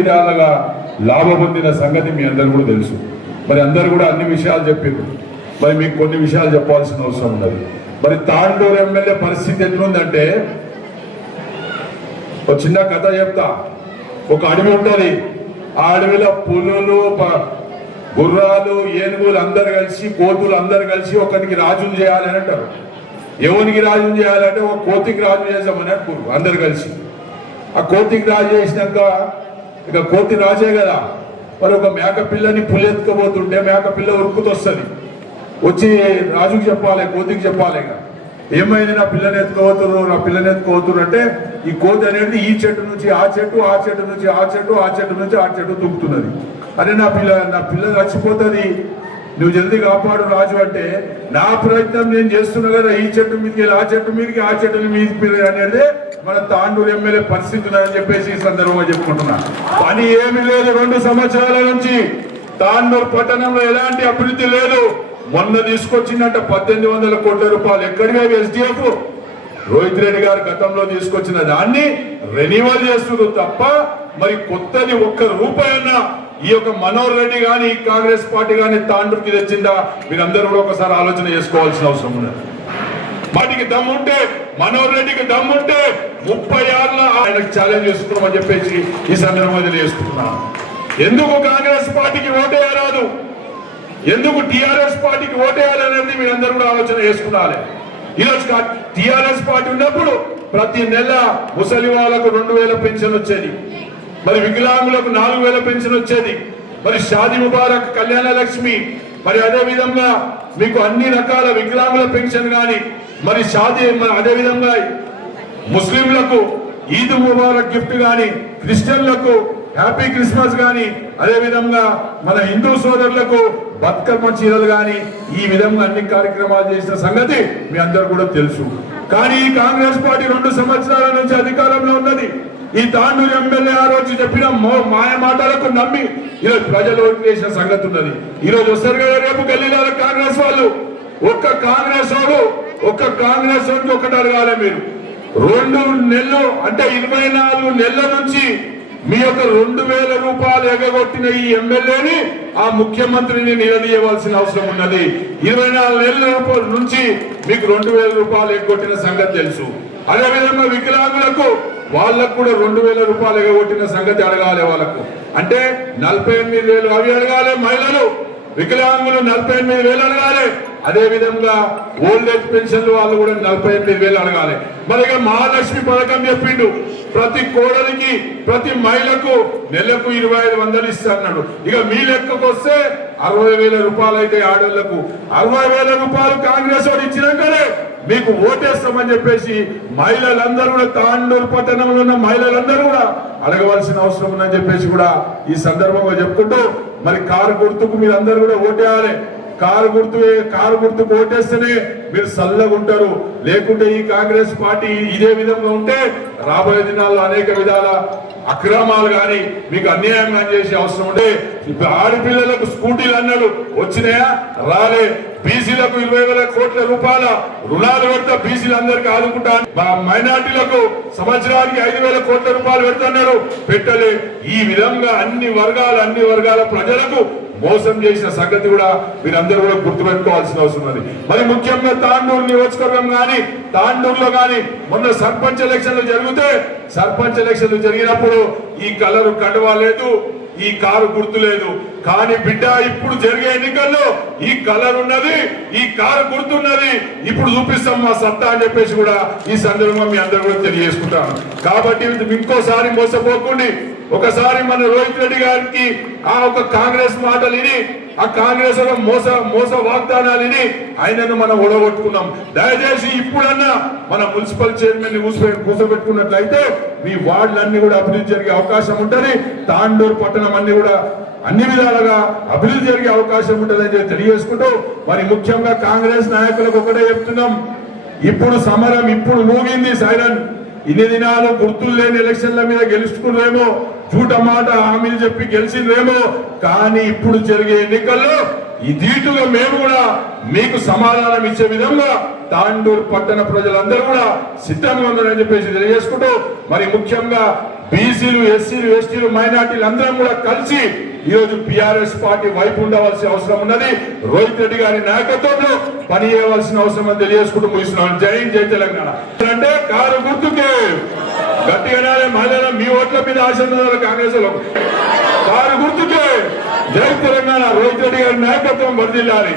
విధాలుగా లాభం పొందిన సంగతి మీ అందరూ కూడా తెలుసు. మరి అందరు కూడా అన్ని విషయాలు చెప్పారు. మరి మీకు కొన్ని విషయాలు చెప్పాల్సిన అవసరం ఉన్నది. మరి తాండూరు ఎమ్మెల్యే పరిస్థితి ఎట్లుందంటే, ఒక చిన్న కథ చెప్తా. ఒక అడవి ఉంటుంది. ఆ అడవిలో పులులు, గుర్రాలు, ఏనుగులు అందరు కలిసి, కోతులు అందరు కలిసి ఒకరికి రాజును చేయాలని అంటారు. ఎవరికి రాజును చేయాలంటే ఒక కోతికి రాజు చేసామని అంటారు అందరు కలిసి. ఆ కోతికి రాజు చేసినాక ఇక కోతి రాజే కదా, మరి ఒక మేక పిల్లని పులి ఎత్తుకపోతుంటే మేక పిల్ల ఉరుకుతొస్తుంది. వచ్చి రాజుకి చెప్పాలి, కోతికి చెప్పాలి, ఇక ఏమైంది నా పిల్లని ఎత్తుకోవతురు, నా పిల్లని ఎత్తుకోవతురు అంటే ఈ కోతి అనేది ఈ చెట్టు నుంచి ఆ చెట్టు, ఆ చెట్టు నుంచి ఆ చెట్టు, ఆ చెట్టు నుంచి ఆ చెట్టు తుక్కుతున్నది. అరే నా పిల్ల చచ్చిపోతుంది, నువ్వు జల్దీ కాపాడు రాజు అంటే, నా ప్రయత్నం నేను చేస్తున్నా కదా, ఈ చెట్టు మీదకి ఆ చెట్టు మీదకి ఆ చెట్టు మీదకి అనేది మన తాండూరు ఎమ్మెల్యే పరిస్థితి ఉన్నదని చెప్పేసి ఈ సందర్భంగా చెప్పుకుంటున్నా. పని ఏమీ లేదు. 2 సంవత్సరాల నుంచి తాండూరు పట్టణంలో ఎలాంటి అభివృద్ధి లేదు. మొన్న తీసుకొచ్చిందంట 1800 కోట్ల రూపాయలు. ఎక్కడివే ఎస్డిఎఫ్ రోహిత్ రెడ్డి గారు గతంలో తీసుకొచ్చిన దాన్ని రెన్యువల్ చేస్తున్నారు తప్ప మరి కొత్తది ఒక్క రూపాయన్నా ఈ యొక్క మనోహర్ రెడ్డి గాని కాంగ్రెస్ పార్టీ గాని తాండూరుకి తెచ్చిందా? మీరందరూ కూడా ఒకసారి ఆలోచన చేసుకోవాల్సిన అవసరం ఉన్నది. వాటికి దమ్ముంటే, మనోహర్ రెడ్డికి దమ్ముంటే 36 ఆయనకు ఛాలెంజ్ చేస్తున్నామని చెప్పేసి ఈ సందర్భంగా తెలియజేస్తున్నాను. ఎందుకు కాంగ్రెస్ పార్టీకి ఓటేయరాదు, ఎందుకు టిఆర్ఎస్ పార్టీకి ఓటేయాలనేది మీరందరూ కూడా ఆలోచన చేసుకున్నాలి. ఈరోజు టిఆర్ఎస్ పార్టీ ఉన్నప్పుడు ప్రతి నెల ముసలి వాళ్ళకు 2000 పెన్షన్ వచ్చేది, మరి వికలాంగులకు 4000 పెన్షన్ వచ్చేది, మరి షాదీ ముబారక్, కళ్యాణ లక్ష్మి, మరి అదే విధంగా మీకు అన్ని రకాల వికలాంగుల పెన్షన్ కానీ, మరి షాదీ, అదే విధంగా ముస్లింలకు ఈద్ ముబారక్ గిఫ్ట్ కానీ, క్రిస్టియన్లకు హ్యాపీ క్రిస్మస్ కానీ, అదే విధంగా మన హిందూ సోదరులకు బతుకమ్మ చీరలు కానీ, ఈ విధంగా అన్ని కార్యక్రమాలు చేసిన సంగతి మీ అందరూ కూడా తెలుసు. కానీ ఈ కాంగ్రెస్ పార్టీ 2 సంవత్సరాల నుంచి అధికారంలో ఉన్నది. ఈ తాండూరు ఎమ్మెల్యే ఆ రోజు చెప్పిన మాయ మాటలకు నమ్మి ఈరోజు ప్రజలు ఓటు వేసిన సంగతి ఉన్నది. ఈరోజు వస్తారు కదా రేపు గల్లీలో కాంగ్రెస్ వాళ్ళు. ఒక్క కాంగ్రెస్ వాడికి ఒకటి అడగాలి మీరు. 2 నెలలు అంటే 24 నెలల నుంచి మీ యొక్క 2000 రూపాయలు ఎగగొట్టిన ఈ ఎమ్మెల్యేని ఆ ముఖ్యమంత్రిని నిలదీయవలసిన అవసరం ఉన్నది. 24 నెలల నుంచి మీకు 2000 రూపాయలు ఎగగొట్టిన సంగతి తెలుసు. అదేవిధంగా వికలాంగులకు వాళ్ళకు కూడా 2000 రూపాయలు ఎగగొట్టిన సంగతి అడగాలి. వాళ్ళకు అంటే 48,000 అవి అడగాలి. మహిళలు వికలాంగులు 48,000 అడగాలి. అదే విధంగా ఓల్డ్ ఏజ్ పెన్షన్లు వాళ్ళు కూడా 48,000 అడగాలి. మరి మహాలక్ష్మి పథకం చెప్పిండు, ప్రతి కోడలికి ప్రతి మహిళకు నెలకు 2500 ఇస్తాడు. ఇక మీ లెక్కకు వస్తే 60,000 రూపాయలు అయితే ఆడళ్లకు 60,000 రూపాయలు కాంగ్రెస్ వాడు ఇచ్చినాకనే మీకు ఓటేస్తామని చెప్పేసి మహిళలందరూ కూడా, తాండూరు పట్టణంలో ఉన్న మహిళలందరూ కూడా అడగవలసిన అవసరం ఉందని చెప్పేసి కూడా ఈ సందర్భంగా చెప్పుకుంటూ, మరి కారు గుర్తుకు మీరందరూ కూడా ఓటేయాలి. కారు గుర్తుకు ఓటేస్తేనే మీరు చల్లగా ఉంటారు. లేకుంటే ఈ కాంగ్రెస్ పార్టీ ఇదే విధంగా ఉంటే రాబోయే దినాల్లో అనేక విధాల అక్రమాలు కానీ మీకు అన్యాయం కానీ చేసే అవసరం ఉంటే, ఆడపిల్లలకు స్కూటీలు అన్నాడు వచ్చినాయా? రాలే. బీసీలకు 20,000 కోట్ల రూపాయల రుణాలు పెడతా బీసీలు అందరికీ ఆదుకుంటా. మైనార్టీలకు సంవత్సరానికి 5,000 కోట్ల రూపాయలు పెడుతున్నారు, పెట్టలే. ఈ విధంగా అన్ని వర్గాల ప్రజలకు మోసం చేసిన సంగతి కూడా మీరందరూ కూడా గుర్తుపెట్టుకోవాల్సిన అవసరం ఉంది. మరి ముఖ్యంగా తాండూరు నియోజకవర్గం కానీ, తాండూరులో కానీ మొన్న సర్పంచ్ ఎలక్షన్లు జరిగినప్పుడు ఈ కలరు కండువా లేదు, ఈ కారు గుర్తు లేదు. కానీ బిడ్డ ఇప్పుడు జరిగే ఎన్నికల్లో ఈ కలర్ ఉన్నది, ఈ కారు గుర్తున్నది, ఇప్పుడు చూపిస్తాం మా సత్తా అని చెప్పేసి కూడా ఈ సందర్భంగా మీ అందరూ కూడా తెలియజేసుకుంటాను. కాబట్టి ఇంకోసారి మోసపోకుండా ఒకసారి మన రోహిత్ రెడ్డి గారికి ఆ ఒక కాంగ్రెస్ మాటలు విని, ఆ కాంగ్రెస్ మోస వాగ్దానాలు విని ఆయనను మనం ఓడగొట్టుకున్నాం. దయచేసి ఇప్పుడన్నా మన మున్సిపల్ చైర్మన్ ని కూర్చోబెట్టుకున్నట్లయితే మీ వార్డులన్నీ కూడా అభివృద్ధి జరిగే అవకాశం ఉంటుంది. తాండూరు పట్టణం అన్ని కూడా అన్ని విధాలుగా అభివృద్ధి జరిగే అవకాశం ఉంటుందని తెలియజేసుకుంటూ, మరి ముఖ్యంగా కాంగ్రెస్ నాయకులకు ఒకటే చెప్తున్నాం, ఇప్పుడు సమరం ఇప్పుడు మూగింది సైరన్. ఇన్ని దినాలు గుర్తులు లేని ఎలక్షన్ల మీద గెలుచుకున్నారేమో, చూట మాట హామీలు చెప్పి గెలిచిందేమో, కానీ ఇప్పుడు జరిగే ఎన్నికల్లో ఇదీటుగా మేము కూడా మీకు సమాధానం ఇచ్చే విధంగా తాండూరు పట్టణ ప్రజలందరూ కూడా సిద్ధంగా ఉన్నారని చెప్పేసి తెలియజేసుకుంటూ, మరి ముఖ్యంగా బీసీలు, ఎస్సీలు, ఎస్టీలు, మైనార్టీలు అందరం కూడా కలిసి ఈరోజు బీఆర్ఎస్ పార్టీ వైపు ఉండవలసిన అవసరం ఉన్నది. రోహిత్ రెడ్డి గారి నాయకత్వంలో పని చేయవలసిన అవసరం అని తెలియజేసుకుంటూ ముగిస్తున్నాను. జై హింద్, జై తెలంగాణ. అంటే కారు గుర్తుకే గట్టిగా మహిళలు మీ ఓట్ల మీద ఆశీర్వాదాలు కాంగ్రెస్ లో కారు గుర్తుకే. జై తెలంగాణ. రోహిత్ రెడ్డి గారి నాయకత్వం వర్ధిల్లాలి.